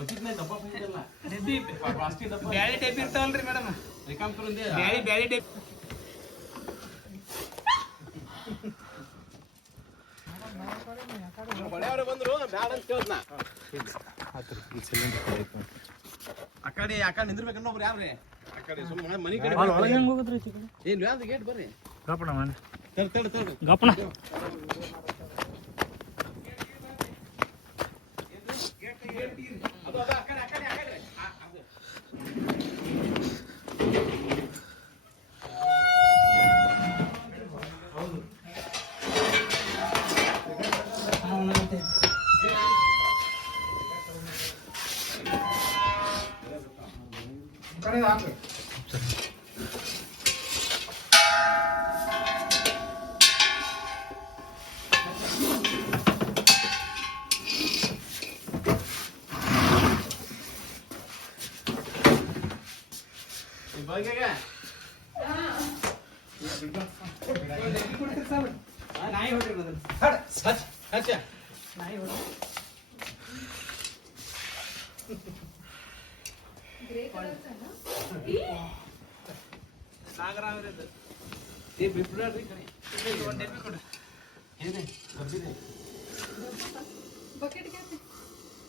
ಡಬ್ಬ ಬ್ಯಾಳಿ ಡಬ್ಬಿ ಇರ್ತಾವಲ್ರಿ ಮೇಡಮ್ ಬ್ಯಾಳಿ ಬ್ಯಾಳಿ ಡಬ್ಬಿ ಹೊಳೆಯವ್ರು ಬಂದ್ರು ಬ್ಯಾಡ ಅಂತ ಕೇಳ್ದ್ನ. ಆ ಕಡೆ ಆ ಕಡೆ ನಿಂದಿರ್ಬೇಕನ್ನ ಒಬ್ರು ಯಾವ್ರಿ ಆ ಕಡೆ ಸುಮ್ಮನೆ ಮನೆ ಕಡೆ ಏನ್ ಗೇಟ್ ಬರ್ರಿ? ಗಪ್ಪಣ ತಡ್ ತಡ್ ತಡ್. ಗಪ್ಪಣ. ಈ ಬಗೆಗೆ ನಾಯಿ ಹೊಡ್ರಿ ಮೊದಲು ಹಟ್ ಹಚ್ ಹಚ್ಚ ನಾಯಿ ಹೊಡ್ರಿ ನಾಗರಾವ್ರದ್ದು ಏ ಬಿಟ್ಬಿಡ್ರಿ ಕಡೆ. ಒಂದು ಡಬ್ಬಿ ಕೊಡು ಏನೇ ಡಬ್ಬಿದೆ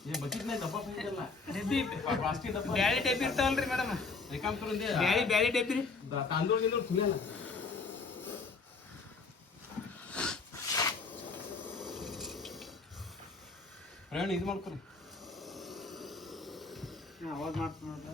ಏ ಬಕೆಟ್ನಾಗ ಡಬ್ಬ ಬಂದಿಲ್ಲ ಡಬ್ಬಿ ಪ್ಲಾಸ್ಟಿಕ್ ಡಬ್ಬ ಬ್ಯಾಳಿ ಡಬ್ಬಿ ಇರ್ತಾವಲ್ರಿ ಮೇಡಮ್ ರಿಕಾಮ್ ಕರುಂದೆ ಬ್ಯಾಳಿ ಬ್ಯಾಳಿ ಡಬ್ಬಿ ರೀ ತಾಂದೂಳ ಗಿಂದೂಳ ತುಳಿಯಲ್ಲ ಪ್ರಯಾಣ ಇದು ಮಾಡ್ಕೊರಿ. ಅವಾಜ್ ಮಾಡ್ತೀನಿ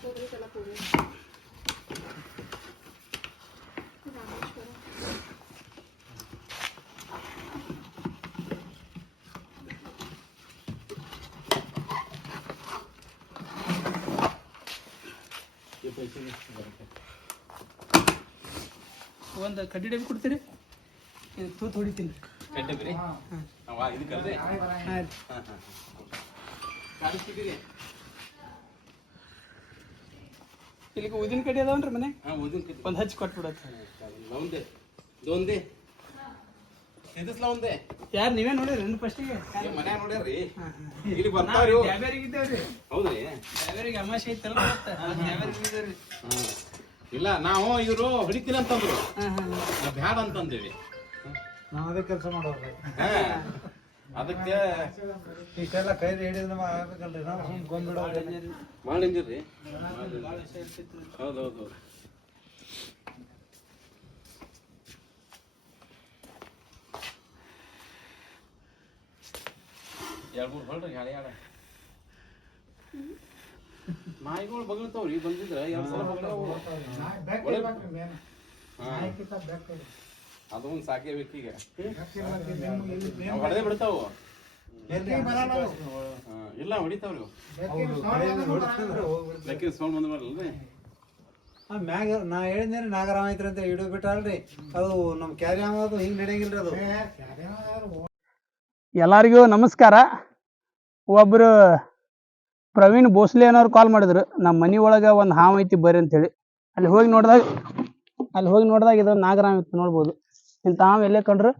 मोठा डबा असला तरी त्याला पुरेल रामेश्वरम ಒಂದು ಕಡ್ಡಿ ಡಬ್ಬಿ ಕೊಡ್ತೀರಿ ಇದು ತೂತ್ ಹೊಡಿತೀನಿ ಕಡ್ಡೆ ಬಿರಿ ಅವ ಇದು ಕರ್ದೆ ಹಾಂ ರೀ ಕಾಣಿಸ್ತಿದ್ದೀರಿ ಇಲ್ಲಿಗೆ ಉದಿನ ಕಡೆ ಅದಾವನ್ರಿ ಮನೆ? ಹಾ ಕಡ್ಡೆ ಒಂದು ಹಚ್ಚಿ ಕೊಟ್ಬಿಡತ್ತೆ ಲವಂದೆ. ದೊಂದೆ. ಎದಸ್ ಲವಂದೆ. ಯಾರು ನೀವೇ ನೋಡಿರಿ ನನ್ನ ಫಸ್ಟಿಗೆ ಮನ್ಯಾಗ ನೋಡ್ಯಾರ್ರಿ. ಇಲ್ಲಿ ಬರ್ತಾವ್ರಿ. ಇವು. ಡ್ಯಾಬೇರಿಗೆ ಇದ್ದೇವ್ರಿ. ಹೌದ್ರಿ. ಡ್ಯಾಬೇರಿಗೆ ಅಮಾಶೆ ಐತಲ್ಲ ಡ್ಯಾಬೇರಿಗೆ ಇದ್ದೇವ್ರಿ. ಇಲ್ಲ ನಾವು ಇವರು ಹೊಡಿತೀನಿ ಅಂತಂದ್ರು. ಹಾಂ ಹಾಂ. ನಾ ಬ್ಯಾಡ ಅಂತಂದೇವಿ. ನಾವು ಅದೇ ಕೆಲಸ ಮಾಡೋರು ಹಾ. ಅದಕ್ಕೆ ಇಷ್ಟೆಲ್ಲ ಕೈ ಹಿಡಿದ್ರೆ ಆಗ್ಬೇಕಲ್ರಿ ನಾವು ಸುಮ್ ಗೊಂಬಿಡೋದು ಭಾಳ ಡೇಂಜರ್ ರೀ. ಇರ್ತಿತ್ತು ಹೌದೌದು. ಎರಡು ಮೂರು ಹೊಳ್ರಿ ಹಳೆ ಹಾಡ. ನಾಯಿಗಳು ಬಗಳ್ತಾವ್ರಿ ಬಂದಿದ್ರ ಎರಡು ಸಲ ಬಗಳ್ತಾವು ಅದೊಂದು ಸಾಕೇ ಬೇಕೀಗ ಹೊಡೆದೇ ಬಿಡ್ತಾವು. ಇಲ್ಲ ಹೊಡಿತಾವ್ರಿ. ಸೌಂಡ್ ಬಂದ್ ಬರಲ್ರಿ ಮ್ಯಾಗ ನಾ ಹೇಳಿದ್ರಿ ನಾಗರಾಮ ಐತ್ರಿ ಅಂತ ಹಿಡಿದು ಬಿಟ್ಟಾಲ್ರಿ ಅದು ನಮ್ ಕ್ಯಾರಿ ಅದು ಹಿಂಗ್ ನಡೆಯಂಗಿಲ್ರಿ ಅದು. ಎಲ್ಲರಿಗೂ ನಮಸ್ಕಾರ. ಒಬ್ಬರು ಪ್ರವೀಣ್ ಭೋಸ್ಲೆ ಅನ್ನೋರು ಕಾಲ್ ಮಾಡಿದ್ರು. ನಮ್ಮ ಮನೆ ಒಳಗೆ ಒಂದು ಹಾವು ಐತಿ ಬರ್ರಿ ಅಂತೇಳಿ. ಅಲ್ಲಿ ಹೋಗಿ ನೋಡಿದಾಗ ಅಲ್ಲಿ ಹೋಗಿ ನೋಡಿದಾಗ ಇದು ನಾಗರಾಮ್ ಇತ್ತು ನೋಡ್ಬೋದು. ಇಂಥ ತಾವ್ ಎಲ್ಲೇ ಕಂಡ್ರು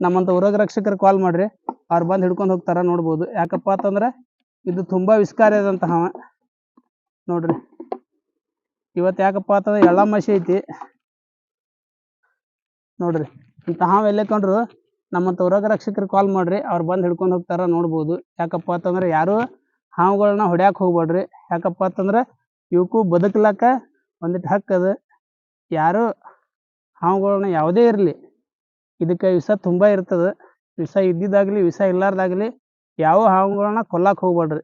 ನಮ್ಮಂತ ಉರಗ ರಕ್ಷಕರು ಕಾಲ್ ಮಾಡ್ರಿ. ಅವ್ರು ಬಂದು ಹಿಡ್ಕೊಂಡು ಹೋಗ್ತಾರ ನೋಡ್ಬೋದು. ಯಾಕಪ್ಪ ಅಂತಂದ್ರೆ ಇದು ತುಂಬಾ ವಿಸ್ಕಾರ ಹಾವ ನೋಡ್ರಿ. ಇವತ್ತು ಯಾಕಪ್ಪ ಅಂತಂದ್ರೆ ಎಳ್ಳಮಾಸಿ ಐತಿ. ನೋಡ್ರಿ. ಹಾವು ಎಲ್ಲೇ ಕಂಡ್ರು ನಮ್ಮಂತ ಉರಗ ರಕ್ಷಕರು ಕಾಲ್ ಮಾಡ್ರಿ. ಅವ್ರು ಬಂದು ಹಿಡ್ಕೊಂಡು ಹೋಗ್ತಾರ ನೋಡ್ಬೋದು. ಯಾಕಪ್ಪ ಅಂತಂದ್ರೆ ಯಾರು ಹಾವುಗಳನ್ನ ಹೊಡ್ಯಾಕ್ ಹೋಗ್ಬೇಡ್ರಿ ಯಾಕಪ್ಪ ಅಂತಂದ್ರೆ ಇವಕ್ಕೂ ಬದುಕ್ಲಾಕ ಒಂದಿಟ್ಟು ಹಕ್ಕದ ಯಾರು ಹಾವುಗಳನ್ನ ಯಾವುದೇ ಇರಲಿ ಇದಕ್ಕೆ ವಿಷ ತುಂಬ ಇರ್ತದ. ವಿಷ ಇದ್ದಿದ್ದಾಗಲಿ, ವಿಷ ಇಲ್ಲಾರ್ದಾಗಲಿ ಯಾವ ಹಾವುಗಳನ್ನ ಕೊಲ್ಲಕ್ಕೆ ಹೋಗ್ಬೇಡ್ರಿ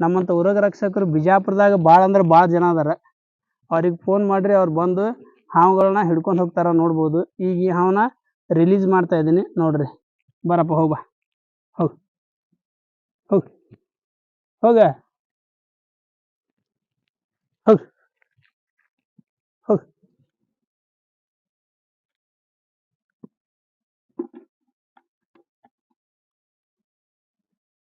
ನಮ್ಮಂಥ ಉರಗ ರಕ್ಷಕರು ಬಿಜಾಪುರದಾಗ ಭಾಳ ಅಂದ್ರೆ ಭಾಳ ಜನ ಅದಾರ. ಅವ್ರಿಗೆ ಫೋನ್ ಮಾಡಿರಿ, ಅವ್ರು ಬಂದು ಹಾವುಗಳನ್ನ ಹಿಡ್ಕೊಂಡು ಹೋಗ್ತಾರ ನೋಡ್ಬೋದು. ಈಗ ಈ ಹಾವನ್ನ ರಿಲೀಸ್ ಮಾಡ್ತಾ ಇದ್ದೀನಿ. ನೋಡ್ರಿ. ಬರಪ್ಪ, ಹೋಗ ಹೋಗ್. ಹೋಗ್. ಹೋಗ. ಹೋಗ್.